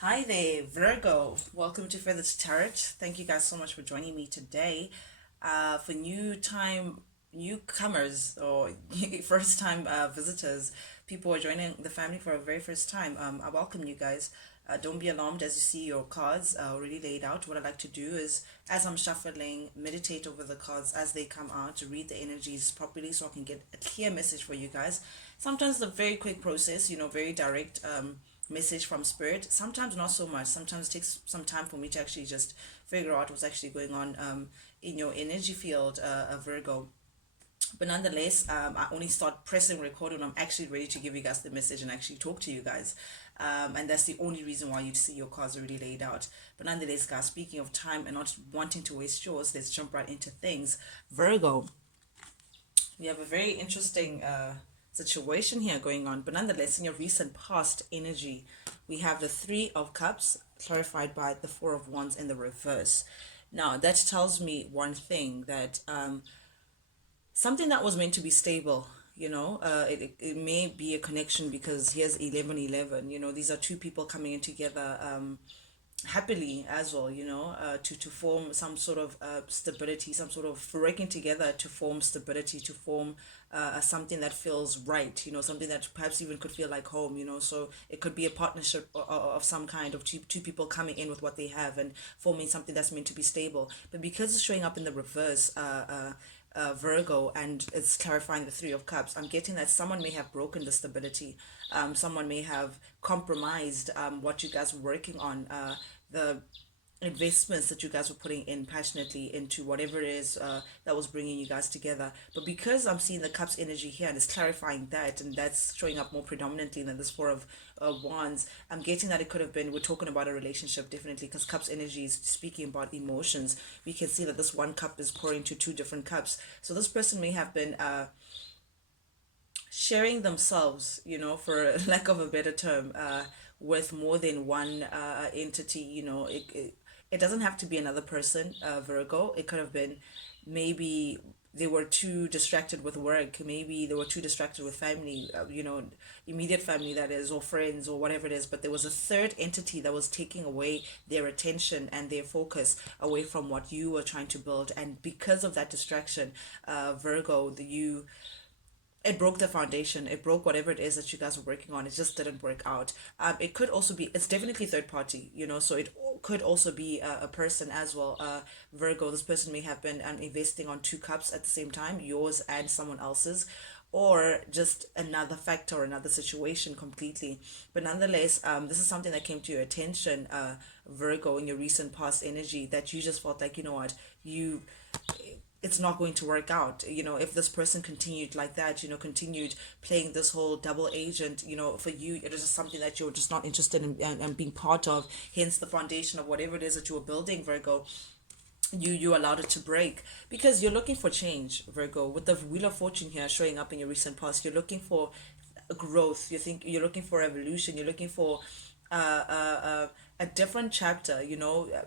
Hi there, Virgo. Welcome to Feathers Tarot. Thank you guys so much for joining me today. For newcomers or first time visitors, people are joining the family for a very first time. I welcome you guys. Don't be alarmed as you see your cards already laid out. What I like to do is, as I'm shuffling, meditate over the cards as they come out to read the energies properly so I can get a clear message for you guys. Sometimes it's a very quick process, very direct. Message from spirit. Sometimes not so much. Sometimes it takes some time for me to actually just figure out what's actually going on in your energy field, Virgo. But nonetheless, I only start pressing record when I'm actually ready to give you guys the message and actually talk to you guys. And that's the only reason why you see your cards already laid out. But nonetheless, guys, speaking of time and not wanting to waste yours, let's jump right into things. Virgo, we have a very interesting situation here going on, but nonetheless, in your recent past energy, we have the Three of Cups clarified by the Four of Wands in the reverse. Now, that tells me one thing that something that was meant to be stable, it may be a connection because here's 1111. These are two people coming in together happily as well, to form some sort of stability, some sort of working together to form stability, to form something that feels right, something that perhaps even could feel like home, so it could be a partnership of some kind of two people coming in with what they have and forming something that's meant to be stable. But because it's showing up in the reverse, Virgo, and it's clarifying the Three of Cups. I'm getting that someone may have broken the stability. Someone may have compromised what you guys were working on. The investments that you guys were putting in passionately into whatever it is that was bringing you guys together. But because I'm seeing the cups energy here and it's clarifying that, and that's showing up more predominantly than this four of wands, I'm getting that it could have been, we're talking about a relationship definitely, because cups energy is speaking about emotions. We can see that this one cup is pouring to two different cups, so this person may have been sharing themselves, for lack of a better term, with more than one entity. It doesn't have to be another person, Virgo. It could have been maybe they were too distracted with work, maybe they were too distracted with family, immediate family, that is, or friends, or whatever it is, but there was a third entity that was taking away their attention and their focus away from what you were trying to build. And because of that distraction, Virgo, it broke the foundation. It broke whatever it is that you guys were working on. It just didn't work out. It could also be, it's definitely third party, so it could also be a person as well. Virgo, this person may have been investing on two cups at the same time, yours and someone else's, or just another factor, another situation completely. But nonetheless, this is something that came to your attention, Virgo, in your recent past energy, that you just felt like, you know what, it's not going to work out. If this person continued like that, continued playing this whole double agent, for you it is just something that you're just not interested in and being part of. Hence the foundation of whatever it is that you were building, Virgo, you allowed it to break because you're looking for change, Virgo. With the Wheel of Fortune here showing up in your recent past, you're looking for growth. You're looking for evolution. You're looking for a different chapter.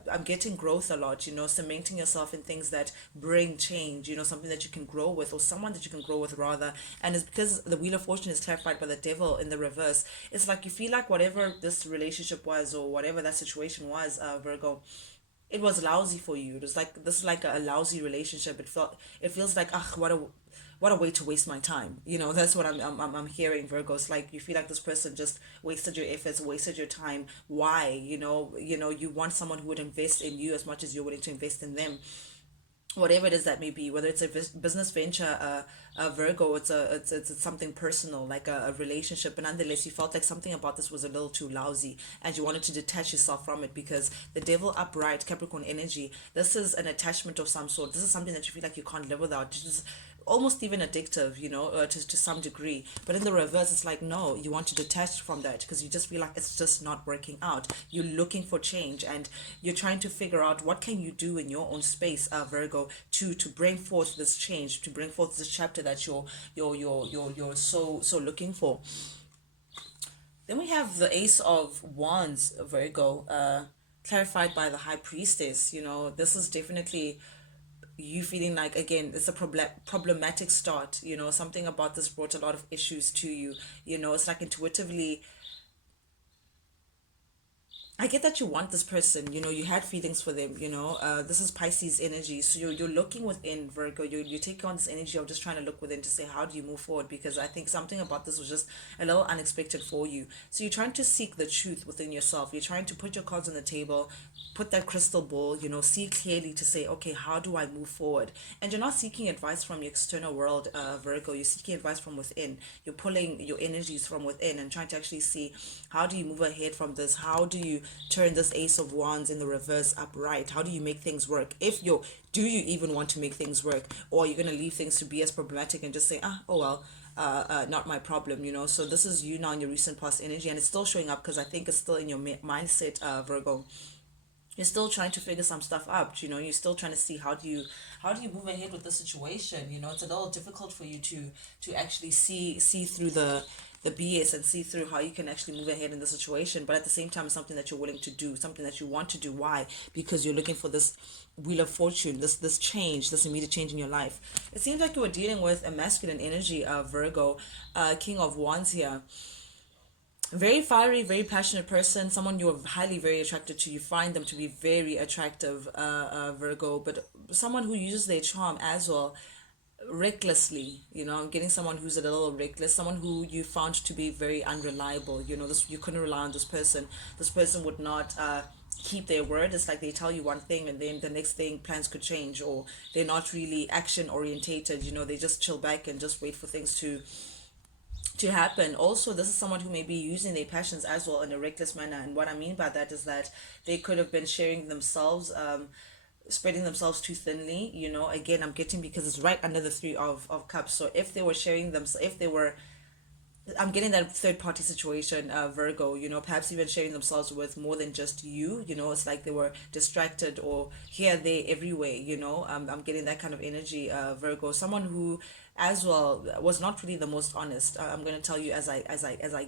I'm getting growth a lot, cementing yourself in things that bring change, something that you can grow with, or someone that you can grow with rather. And it's because the Wheel of Fortune is clarified by the devil in the reverse. It's like you feel like whatever this relationship was or whatever that situation was, Virgo, it was lousy for you. It was like, this is like a lousy relationship. It feels like, ah, what a way to waste my time. That's what I'm hearing, Virgo. It's like you feel like this person just wasted your efforts, wasted your time. Why? You want someone who would invest in you as much as you're willing to invest in them, whatever it is that may be, whether it's a business venture, a Virgo, it's something personal, like a relationship. But nonetheless, you felt like something about this was a little too lousy and you wanted to detach yourself from it, because the devil upright, Capricorn energy, this is an attachment of some sort. This is something that you feel like you can't live without. It's just almost even addictive, to some degree. But in the reverse, it's like, no, you want to detach from that because you just feel like it's just not working out. You're looking for change and you're trying to figure out what can you do in your own space, Virgo, to bring forth this change, to bring forth this chapter that you're so looking for. Then we have the Ace of Wands, Virgo, clarified by the High Priestess. This is definitely you feeling like, again, it's a problematic start. Something about this brought a lot of issues to you. It's like intuitively, I get that you want this person, you had feelings for them, this is Pisces energy. So you're looking within, Virgo. You take on this energy of just trying to look within to say, how do you move forward? Because I think something about this was just a little unexpected for you. So you're trying to seek the truth within yourself. You're trying to put your cards on the table, put that crystal ball, see clearly to say, okay, how do I move forward? And you're not seeking advice from your external world, Virgo. You're seeking advice from within. You're pulling your energies from within and trying to actually see, how do you move ahead from this? How do you turn this Ace of Wands in the reverse upright? How do you make things work? Do you even want to make things work? Or you're going to leave things to be as problematic and just say, oh well, not my problem, So this is you now in your recent past energy, and it's still showing up because I think it's still in your mindset, Virgo. You're still trying to figure some stuff out. You're still trying to see, how do you move ahead with the situation. It's a little difficult for you to actually see through the BS and see through how you can actually move ahead in the situation, but at the same time it's something that you're willing to do, something that you want to do. Why? Because you're looking for this wheel of fortune, this change, this immediate change in your life. It seems like you were dealing with a masculine energy, Virgo, King of Wands here. Very fiery, very passionate person, someone you're highly very attracted to. You find them to be very attractive, Virgo, but someone who uses their charm as well recklessly. I'm getting someone who's a little reckless, someone who you found to be very unreliable. This, you couldn't rely on this person. This person would not keep their word. It's like they tell you one thing and then the next thing plans could change, or they're not really action orientated. They just chill back and just wait for things to happen. Also, this is someone who may be using their passions as well in a reckless manner. And what I mean by that is that they could have been sharing themselves, spreading themselves too thinly. Again, I'm getting, because it's right under the three of cups. So if they were sharing them, if they were, I'm getting that third party situation, Virgo, perhaps even sharing themselves with more than just you. It's like they were distracted or here, there, everywhere. I'm getting that kind of energy, Virgo. Someone who, as well, was not really the most honest. I'm going to tell you as I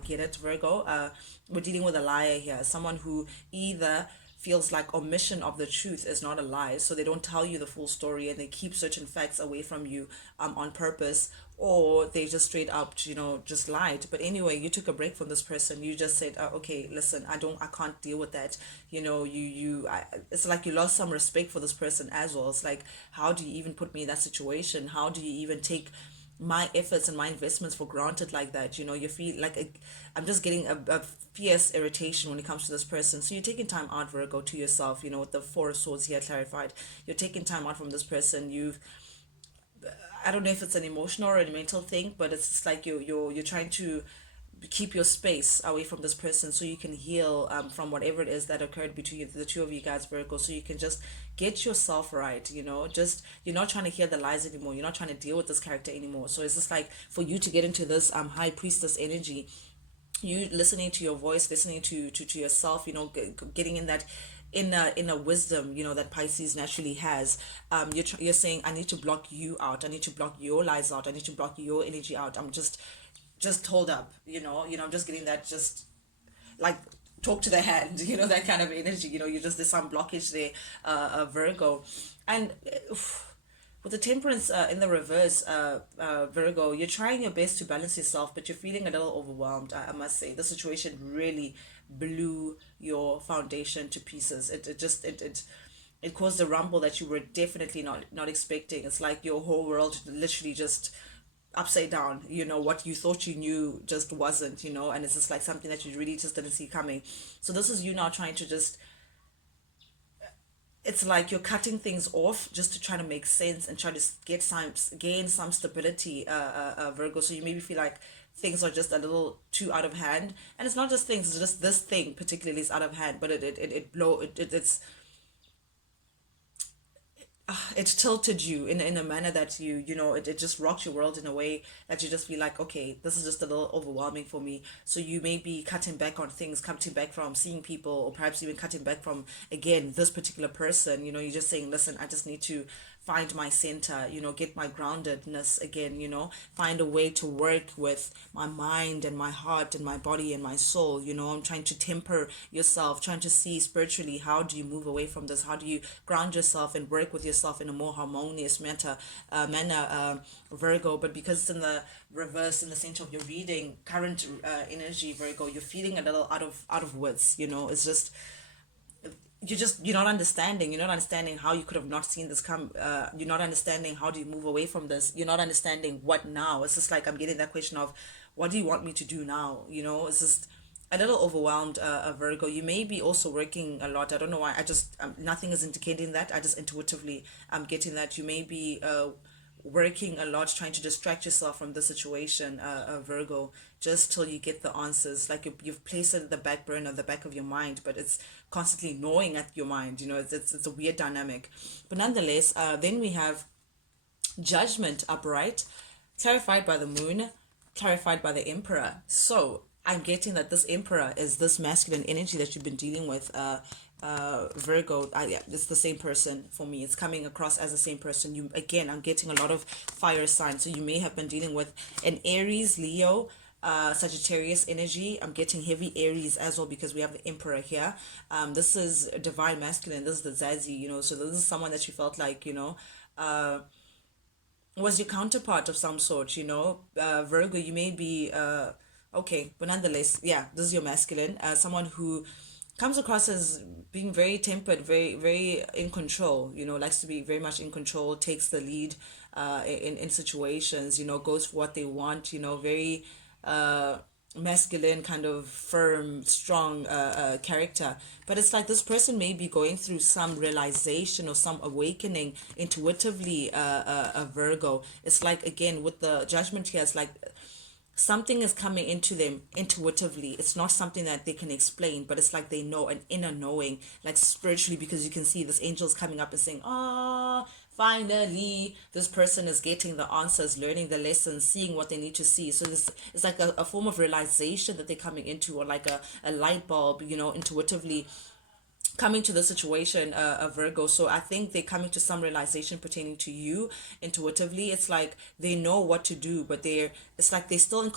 get it, Virgo. We're dealing with a liar here. Someone who either feels like omission of the truth is not a lie, so they don't tell you the full story and they keep certain facts away from you, on purpose, or they just straight up, just lied. But anyway, you took a break from this person. You just said, okay, listen, I can't deal with that. It's like you lost some respect for this person as well. It's like, how do you even put me in that situation? How do you even take my efforts and my investments for granted like that? You feel like I'm just getting a fierce irritation when it comes to this person. So you're taking time out, Virgo, to yourself, with the Four of Swords here clarified. You're taking time out from this person. I don't know if it's an emotional or a mental thing, but it's just like you're trying to keep your space away from this person so you can heal, from whatever it is that occurred between the two of you guys, Virgo, so you can just get yourself right. Just, you're not trying to hear the lies anymore. You're not trying to deal with this character anymore. So it's just like, for you to get into this high priestess energy, you listening to your voice, listening to yourself, getting in that inner wisdom, that Pisces naturally has. You're saying, I need to block you out. I need to block your lies out. I need to block your energy out. I'm just hold up, I'm just getting that, just like, talk to the hand, that kind of energy. You just, there's some blockage there, Virgo. And with the Temperance, in the reverse, Virgo, you're trying your best to balance yourself, but you're feeling a little overwhelmed. I must say, the situation really blew your foundation to pieces. It caused a rumble that you were definitely not expecting. It's like your whole world literally just upside down. What you thought you knew just wasn't. And it's just like something that you really just didn't see coming. So this is you now trying to just, it's like you're cutting things off just to try to make sense and try to gain some stability, Virgo. So you maybe feel like things are just a little too out of hand, and it's not just things, it's just this thing particularly is out of hand, but it tilted you in a manner that it just rocked your world in a way that you just feel like, okay, this is just a little overwhelming for me. So you may be cutting back on things, cutting back from seeing people, or perhaps even cutting back from, again, this particular person. You're just saying, listen, I just need to find my center, get my groundedness again, find a way to work with my mind and my heart and my body and my soul. I'm trying to temper yourself, trying to see spiritually, how do you move away from this? How do you ground yourself and work with yourself in a more harmonious manner, Virgo? But because it's in the reverse, in the center of your reading, current energy, Virgo, you're feeling a little out of wits. It's just, you're not understanding how you could have not seen this come. You're not understanding how do you move away from this. You're not understanding what now. It's just like I'm getting that question of what do you want me to do now, it's just a little overwhelmed, Virgo. You may be also working a lot. I don't know why. I just nothing is indicating that. I just intuitively I'm getting that you may be working a lot, trying to distract yourself from the situation, Virgo, just till you get the answers. Like you've placed it at the back burner, the back of your mind, but it's constantly gnawing at your mind. It's a weird dynamic. But nonetheless, then we have Judgment upright, clarified by the moon, clarified by the Emperor. So I'm getting that this Emperor is this masculine energy that you've been dealing with, Virgo. Yeah, it's the same person for me. It's coming across as the same person. You again, I'm getting a lot of fire signs. So you may have been dealing with an Aries, Leo, Sagittarius energy. I'm getting heavy Aries as well because we have the Emperor here. This is divine masculine. This is the Zazi. So this is someone that you felt like, was your counterpart of some sort, Virgo. You may be okay, but nonetheless, yeah, this is your masculine, someone who comes across as being very tempered, very very in control, likes to be very much in control, takes the lead in situations, goes for what they want, very masculine, kind of firm, strong character. But it's like this person may be going through some realization or some awakening intuitively, a Virgo. It's like, again, with the Judgment here, it's like something is coming into them intuitively. It's not something that they can explain, but it's like they know, an inner knowing, like spiritually, because you can see this angels coming up and saying, "Ah, finally this person is getting the answers, learning the lessons, seeing what they need to see." So this is like a form of realization that they're coming into, or like a light bulb, intuitively coming to the situation, a Virgo. So I think they're coming to some realization pertaining to you intuitively. It's like they know what to do, but it's like they're still in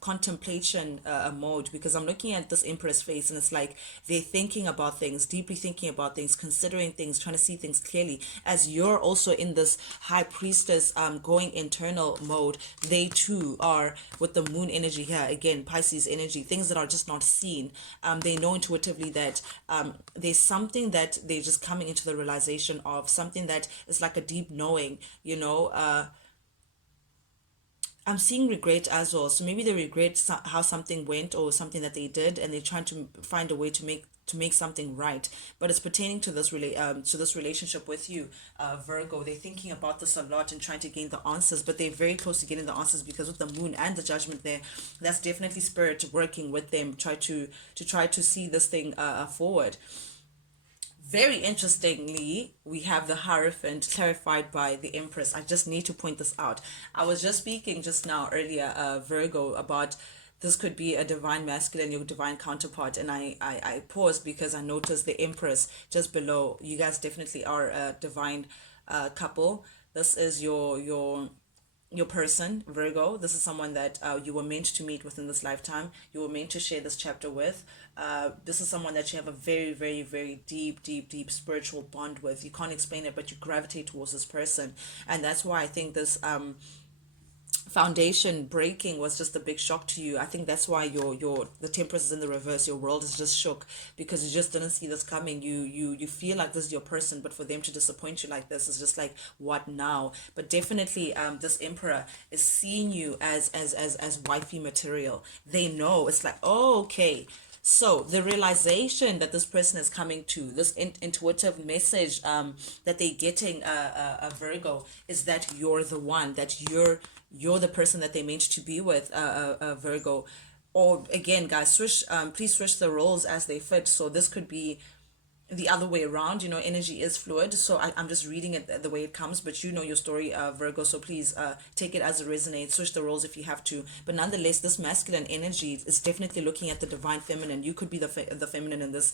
contemplation mode, because I'm looking at this Empress face, and it's like they're thinking about things, deeply thinking about things, considering things, trying to see things clearly. As you're also in this High Priestess going internal mode, they too are with the moon energy here, again, Pisces energy, things that are just not seen. They know intuitively that there's something that they're just coming into the realization of, something that is like a deep knowing, I'm seeing regret as well. So maybe they regret how something went, or something that they did, and they're trying to find a way to make something right. But it's pertaining to this relationship with you, Virgo. They're thinking about this a lot and trying to gain the answers, but they're very close to getting the answers, because with the moon and the Judgment there, that's definitely spirit working with them, try to see this thing forward. Very interestingly, we have the Hierophant clarified by the Empress. I just need to point this out. I was just speaking just now earlier, Virgo, about this could be a divine masculine, your divine counterpart. And I paused because I noticed the Empress just below. You guys definitely are a divine couple. This is your person, Virgo. This is someone that you were meant to meet within this lifetime. You were meant to share this chapter with. This is someone that you have a very, very, very deep, deep, deep spiritual bond with. You can't explain it, but you gravitate towards this person. And that's why I think this foundation breaking was just a big shock to you. I think that's why your the Temperance is in the reverse. Your world is just shook because you just didn't see this coming. You feel like this is your person, but for them to disappoint you like this is just like, what now? But definitely this Emperor is seeing you as wifey material. They know, it's like, oh, okay. So the realization that this person is coming to, this intuitive message that they're getting, a Virgo, is that you're the one, that you're the person that they meant to be with, Virgo. Or again, guys, switch. Please switch the roles as they fit. So this could be the other way around. Energy is fluid, so I'm just reading it the way it comes, but you know your story, Virgo, so please take it as it resonates, switch the roles if you have to. But nonetheless, this masculine energy is definitely looking at the divine feminine. You could be the feminine in this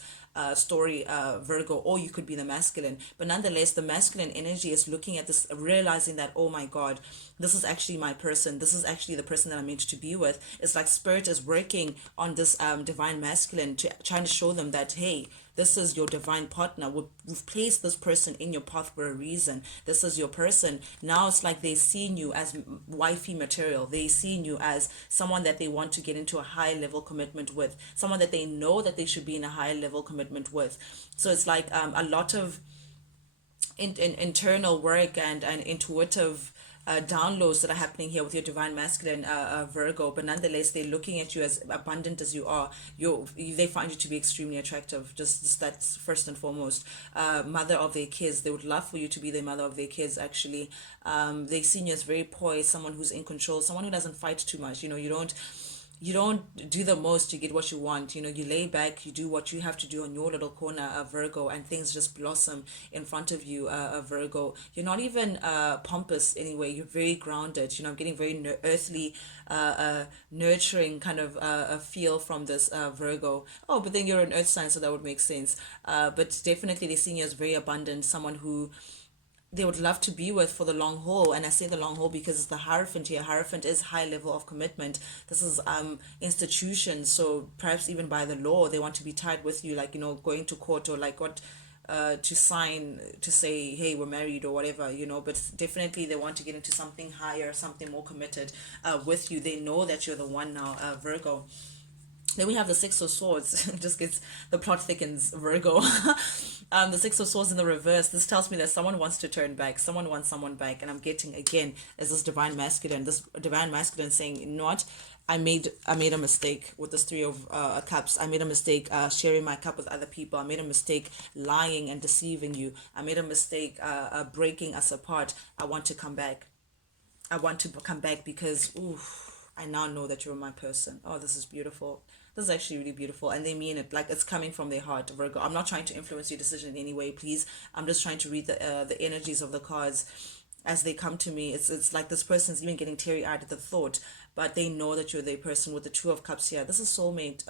story, Virgo, or you could be the masculine. But nonetheless, the masculine energy is looking at this, realizing that, oh my god, this is actually my person. This is actually the person that I'm meant to be with. It's like spirit is working on this divine masculine to trying to show them that, hey, this is your divine partner. We've placed this person in your path for a reason. This is your person. Now it's like they seeing you as wifey material. They seeing you as someone that they want to get into a high level commitment with, someone that they know that they should be in a high level commitment with. So it's like a lot of internal work and intuitive downloads that are happening here with your divine masculine Virgo, but nonetheless they're looking at you as abundant as you are. They find you to be extremely attractive. Just that's first and foremost. Mother of their kids, they would love for you to be the mother of their kids. Actually, they see you as very poised, someone who's in control, someone who doesn't fight too much. You don't do the most, you get what you want. You lay back, you do what you have to do on your little corner of Virgo, and things just blossom in front of you, Virgo. You're not even pompous anyway. You're very grounded. I'm getting very earthly, nurturing kind of a feel from this Virgo. Oh, but then you're an earth sign, so that would make sense. But definitely they're seeing you as very abundant, someone who they would love to be with for the long haul. And I say the long haul because it's the Hierophant here. Hierophant is high level of commitment. This is institution. So perhaps even by the law, they want to be tied with you, like, going to court or like what to sign to say, hey, we're married or whatever, but definitely they want to get into something higher, something more committed with you. They know that you're the one now, Virgo. Then we have the Six of Swords. Just gets the plot thickens, Virgo. The Six of Swords in the reverse. This tells me that someone wants to turn back. Someone wants someone back, and I'm getting again is this divine masculine. This divine masculine saying, you know what? I made a mistake with this Three of Cups. I made a mistake sharing my cup with other people. I made a mistake lying and deceiving you. I made a mistake breaking us apart. I want to come back. I want to come back because, ooh, I now know that you're my person. Oh, this is beautiful. This is actually really beautiful. And they mean it like it's coming from their heart, Virgo. I'm not trying to influence your decision in any way, please. I'm just trying to read the energies of the cards as they come to me. It's like this person's even getting teary-eyed at the thought, but they know that you're their person with the Two of Cups here. This is soulmate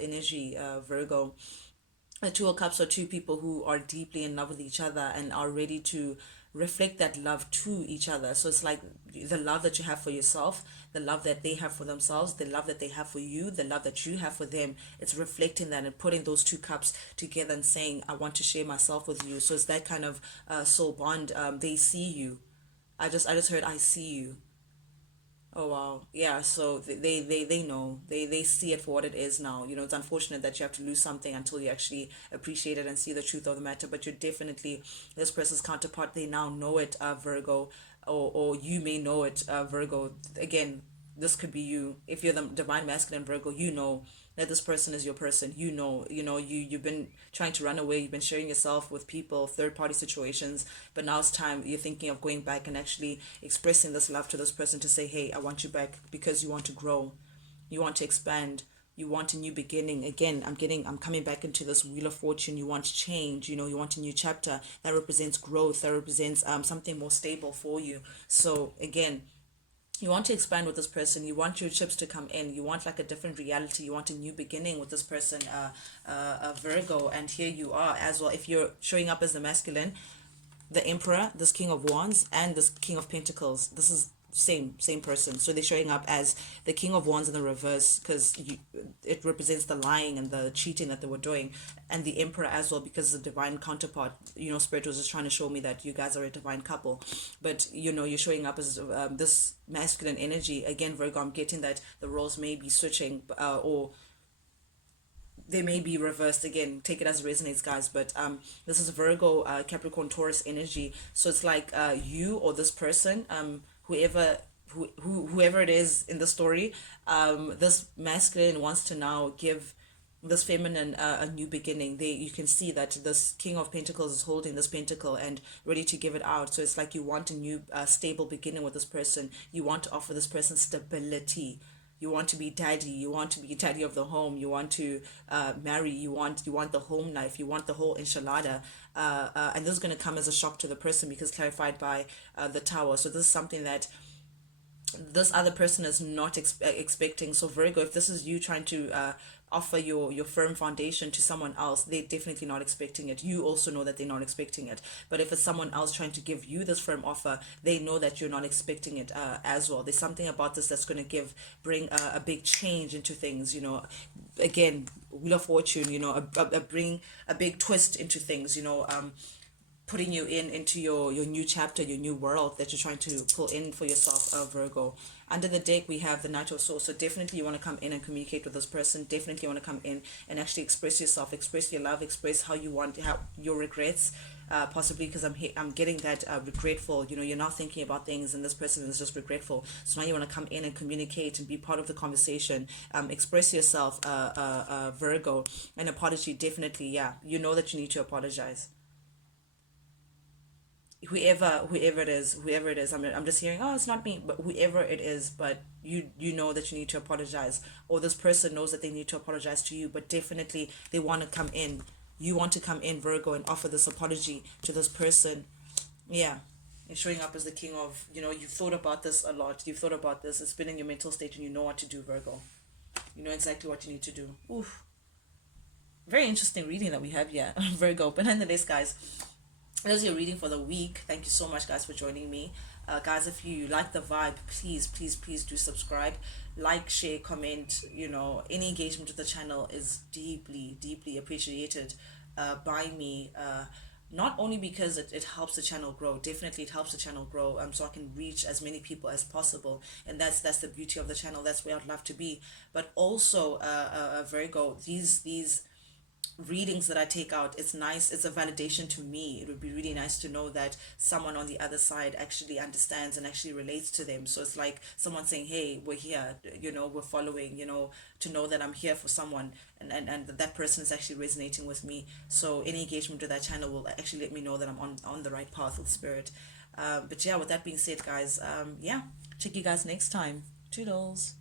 energy, Virgo. The Two of Cups are two people who are deeply in love with each other and are ready to reflect that love to each other. So it's like the love that you have for yourself, the love that they have for themselves, the love that they have for you, the love that you have for them. It's reflecting that and putting those two cups together and saying, I want to share myself with you. So it's that kind of soul bond. They see you. I just heard I see you. Oh wow. Yeah, so they know. They see it for what it is now. It's unfortunate that you have to lose something until you actually appreciate it and see the truth of the matter, but you're definitely this person's counterpart. They now know it, Virgo, or you may know it, Virgo. Again, this could be you. If you're the divine masculine Virgo, you know that this person is your person. You've been trying to run away. You've been sharing yourself with people, third party situations, but now it's time. You're thinking of going back and actually expressing this love to this person to say, hey, I want you back because you want to grow, you want to expand, you want a new beginning. Again, I'm coming back into this Wheel of Fortune. You want change, you want a new chapter that represents growth, that represents something more stable for you. So again, you want to expand with this person, you want your chips to come in, you want like a different reality, you want a new beginning with this person, Virgo. And here you are as well. If you're showing up as the masculine, the Emperor, this King of Wands, and this King of Pentacles, this is same person. So they're showing up as the King of Wands in the reverse because it represents the lying and the cheating that they were doing, and the Emperor as well because the divine counterpart. Spirit was just trying to show me that you guys are a divine couple, but you're showing up as this masculine energy. Again, Virgo, I'm getting that the roles may be switching, or they may be reversed. Again, take it as it resonates, guys, but this is Virgo, Capricorn, Taurus energy. So it's like you or this person, whoever it is in the story, this masculine wants to now give this feminine a new beginning. You can see that this King of Pentacles is holding this pentacle and ready to give it out. So it's like you want a new stable beginning with this person. You want to offer this person stability. You want to be daddy. You want to be daddy of the home. You want to marry. You want the home life. You want the whole enchilada. And this is going to come as a shock to the person because clarified by the Tower. So this is something that this other person is not expecting. So Virgo, if this is you trying to offer your firm foundation to someone else, they're definitely not expecting it. You also know that they're not expecting it. But if it's someone else trying to give you this firm offer, they know that you're not expecting it as well. There's something about this that's going to bring a big change into things, again, wheel of fortune, bring a big twist into things, putting you into your new chapter, your new world that you're trying to pull in for yourself, Virgo. Under the deck, we have the Knight of Swords. So definitely you want to come in and communicate with this person. Definitely you want to come in and actually express yourself, express your love, express how you want, how your regrets, possibly because I'm getting that regretful. You're not thinking about things, and this person is just regretful. So now you want to come in and communicate and be part of the conversation. Express yourself, Virgo. An apology, definitely, yeah. You know that you need to apologize, whoever it is. I'm just hearing, oh, it's not me, but whoever it is, but you know that you need to apologize, or this person knows that they need to apologize to you, but definitely they want to come in. You want to come in, Virgo, and offer this apology to this person. Yeah. And showing up as the king of, you've thought about this a lot, you've thought about this, it's been in your mental state, and you know what to do, Virgo. You know exactly what you need to do. Oof. Very interesting reading that we have here, Virgo. But nonetheless, guys, that's your reading for the week. Thank you so much, guys, for joining me. Guys, if you like the vibe, please, please, please do subscribe, like, share, comment. Any engagement with the channel is deeply, deeply appreciated by me. Not only because it helps the channel grow, definitely it helps the channel grow, so I can reach as many people as possible, and that's the beauty of the channel. That's where I'd love to be. But also, Virgo, these readings that I take out, it's nice, it's a validation to me. It would be really nice to know that someone on the other side actually understands and actually relates to them. So it's like someone saying, hey, we're here, we're following, to know that I'm here for someone, and that person is actually resonating with me. So any engagement with that channel will actually let me know that I'm on the right path with spirit. But yeah, with that being said, guys, yeah, check you guys next time. Toodles.